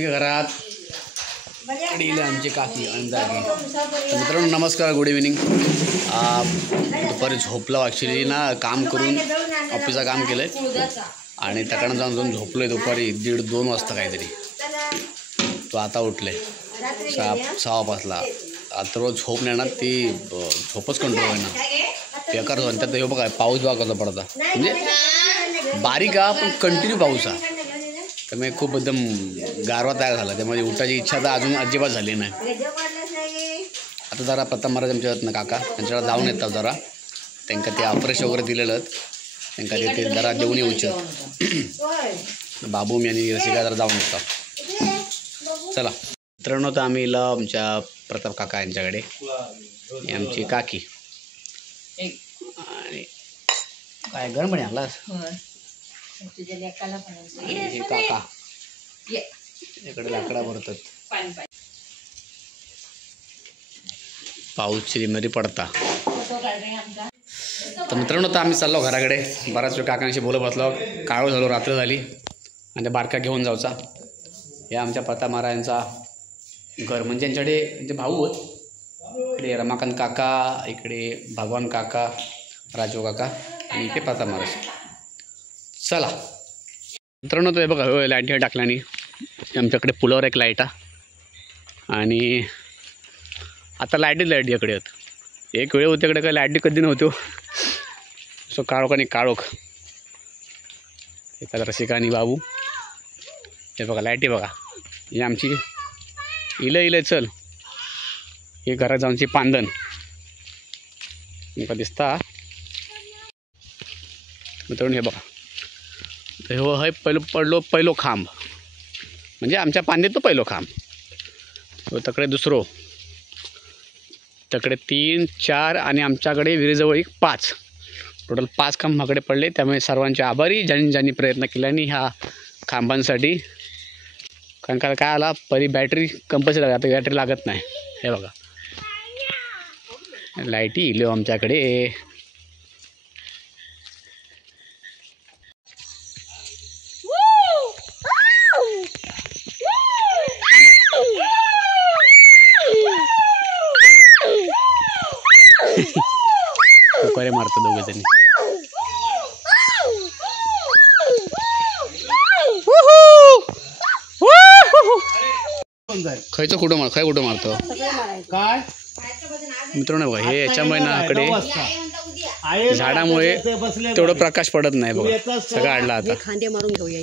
आमची घरात आमची काकी अंदाजी. मित्रांनो नमस्कार, गुड इव्हिनिंग. दुपारी झोपलो ॲक्च्युली ना, काम करून ऑफिसचं काम केलं आहे आणि त्याकडनं जाऊन झोपलो आहे दुपारी 1:30-2 वाजता काहीतरी. तो आता उठले 6:15ला. आता रोज झोप नाही ना, ती झोपच कंट्रोल आहे ना, बेकार होऊन. त्यात हे बघा पाऊस बघा कसा पडता, म्हणजे बारीक हा पण कंटिन्यू पाऊस हा. त्यामुळे खूप एकदम गारवा तयार झाला. त्यामुळे उठायची इच्छा तर अजून अजिबात झाली नाही. आता जरा प्रताप महाराज आमच्या ना काका त्यांच्याकडे जाऊन येतात. जरा त्यांना ते ऑपरेशन वगैरे दिलेलं त्यांना ते जरा देऊन येऊचं. बाबू मी आणि रसिका जरा जाऊन येतात. चला मित्रांनो, तर आम्ही इला आमच्या प्रताप काका यांच्याकडे. आमची काकी आणि काय गरम पाणी आणलास काका इकडे लाकडा भरतात. पाऊस चिरीमरी पडता. तर मित्रांनो, तर आम्ही चाललो घराकडे. बराच वेळ काकांशी बोलत बसलो. काळो झालो, रात्र झाली आणि त्या बारका घेऊन जाऊचा. या आमच्या प्रताप महाराजांचा घर, म्हणजे यांच्याकडे म्हणजे भाऊ आहेत. इकडे रमाकांत काका, इकडे भगवान काका, राजू काका आणि इकडे प्रताप महाराज. चला मित्रांनो, तर हे बघा लाईट टाकल्याने आमच्याकडे पुलावर एक लाईट आहे आणि आता लाईट इकडे आहेत. एक वेळ होते इकडे काय लाईट कधी नव्हतो. सो काळोख आणि काळोख. एखादा रसिका आणि बाबू. हे बघा लाईट आहे बघा. ही आमची इलं चल. हे घरात जाऊनची पांदन तुमका दिसता मित्रांनो. हे बघा हो हे पहिलो खांब, म्हणजे आमच्या पांदेत तो पहिलो खांब. तकडे दुसरो, तकडे 3, 4 आणि आमच्याकडे विहिरीजवळ 5. टोटल 5 खांब माझ्याकडे पडले. त्यामुळे सर्वांचे आभारी ज्यांनी प्रयत्न केल्याने ह्या खांबांसाठी. कारण का काय आला परी बॅटरी कंपल्सरी लागत, आता बॅटरी लागत नाही. हे बघा लाईटी इलो आमच्याकडे. कोकरे मारतो दोघे जणी. खायचं कुठं मारतो काय मित्रांनो. बघा हे याच्यामुळे ना इकडे झाडामुळे तेवढं प्रकाश पडत नाही. बघा सगळं आडला. आता खांदे मारून घेऊया.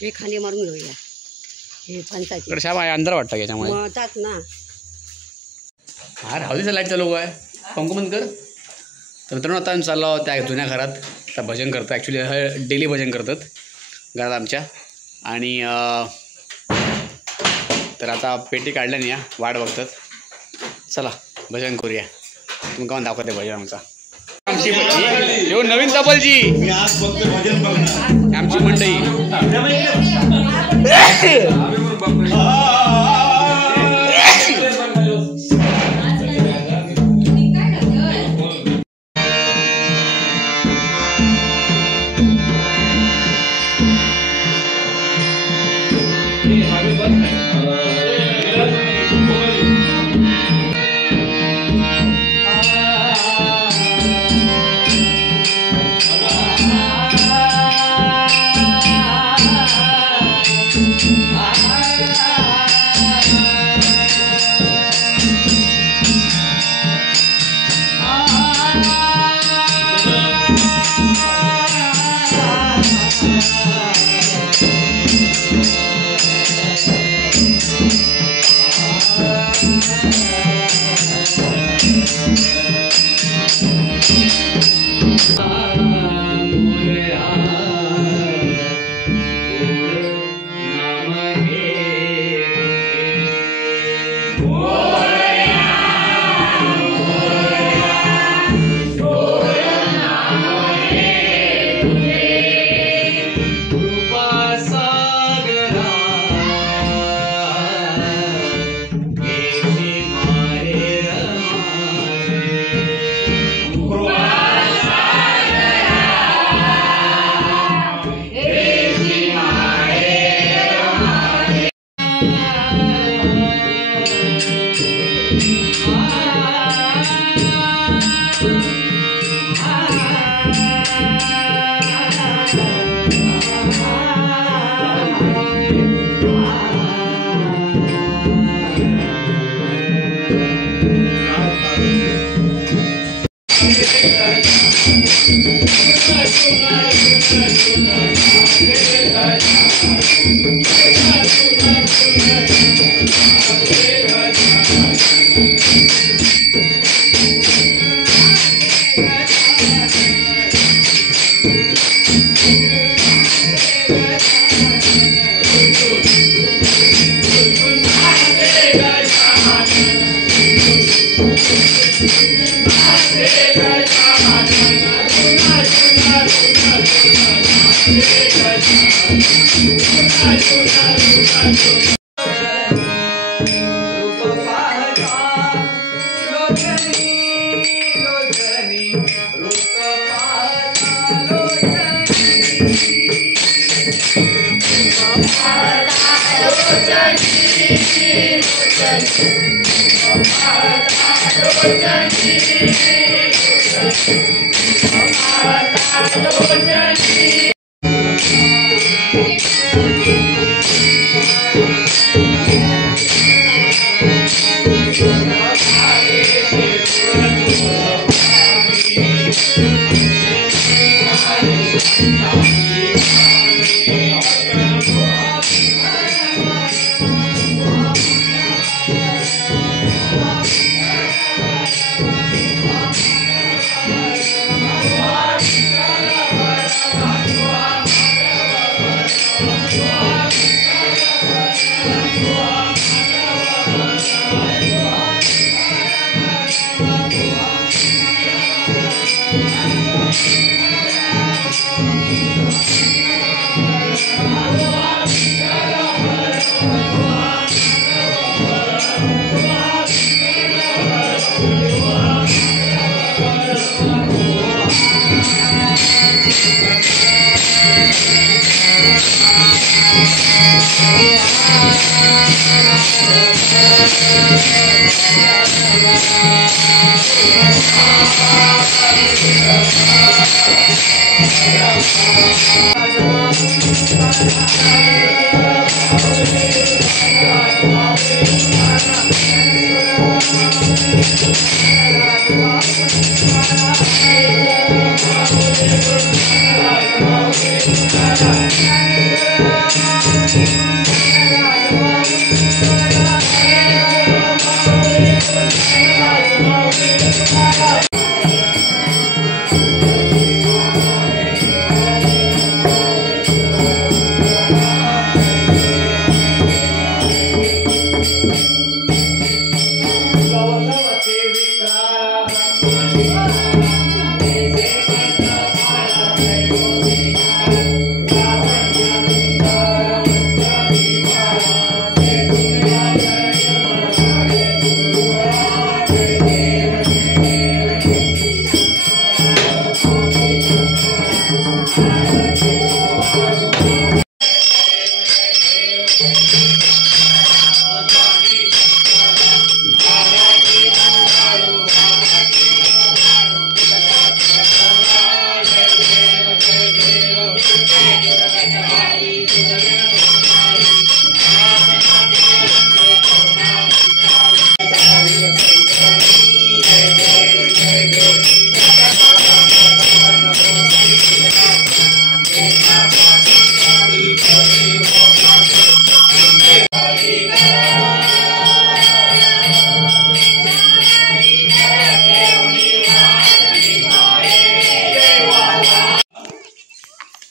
हे खांदे मारून घेऊया. हे पंचायत शाब आहे अंधार वाटतं याच्यामुळे ना. हा राहू लाईट चालू आहे. पंखा बंद कर. तर मित्रांनो, आता आम्ही चाललो त्या जुन्या घरात. आता भजन करतात. ॲक्च्युली हे डेली भजन करतात घरात आमच्या. आणि तर आता पेटी काढल्याने या वाट बघतात. चला भजन करूया. तुम्ही का दाखवते भजन आमचा. आमची नवीन तबलजी आमची मंडई.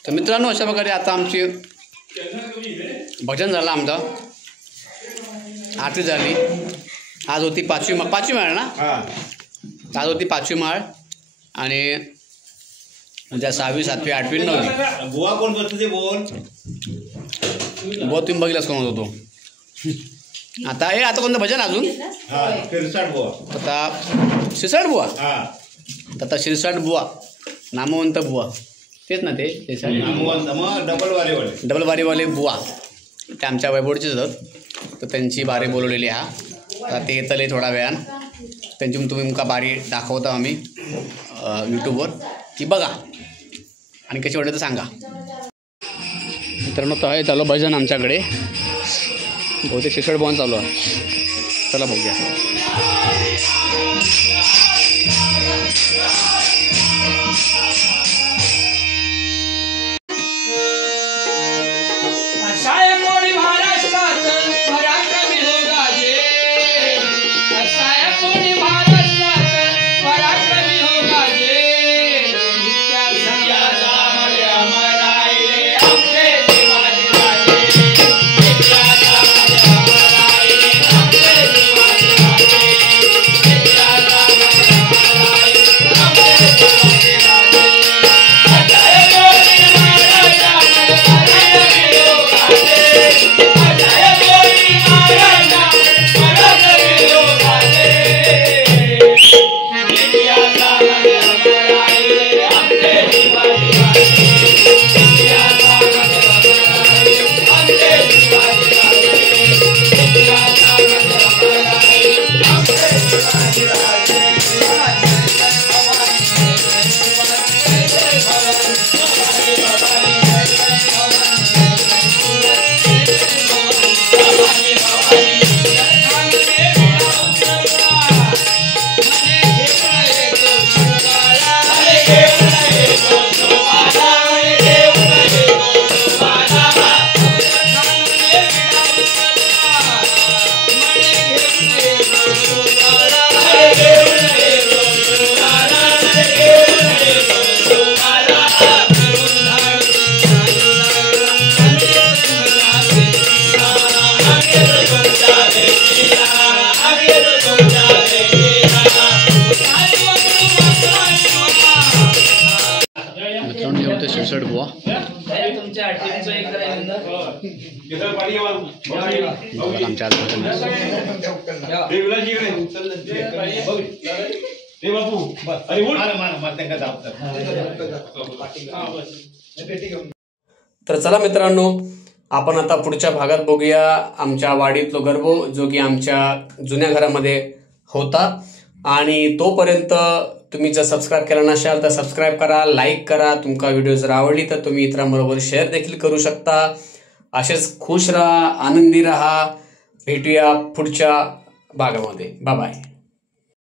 तर मित्रांनो, अशा प्रकारे आता आमची भजन झालं आमचं, आरती झाली. आज होती पाचवी माळ ना, आज होती 5वी माळ आणि उद्या 6वी 7वी 8वी 9वी. बुवा कोण बसतो ते बोल. बुवा तुम्ही बघितलाच कोण होतो. आता हे आता कोणतं भजन अजून शिरसाट बुवा. आता शिरसाट बुवा. आता शिरसाट बुवा, नामवंत बुवा तेच ना ते डबल वारीवाले बुवा ते आमच्या वैभवचेच होतात. तर त्यांची बारी बोलवलेली हा. आता ते येतले थोडा वेळान. त्यांची तुम्ही मुका बारी दाखवता आम्ही यूट्यूबवर की बघा आणि कशी वाटते तर सांगा. मित्रांनो, तर हे चालू भजन आमच्याकडे बहुतेक शिरसाट बुवा चालू आहे. चला बघूया. मित्रांनो हे होते शिरसाट बुवा. तुमच्या आठवणीचं एक आमच्या तर चला मित्रांनो, आपण आता पुढच्या भागात बघूया आमच्या वाडीतलो गरबो, जो की आमच्या जुन्या घरामध्ये होता. आणि तोपर्यंत तुम्ही जर सबस्क्राईब केला नसाल तर सबस्क्राईब करा, लाईक करा. तुमका व्हिडिओ जर आवडली तर तुम्ही इतरांबरोबर शेअर देखील करू शकता. असेच खुश राहा, आनंदी राहा. भेटूया पुढच्या भागामध्ये. Bye bye.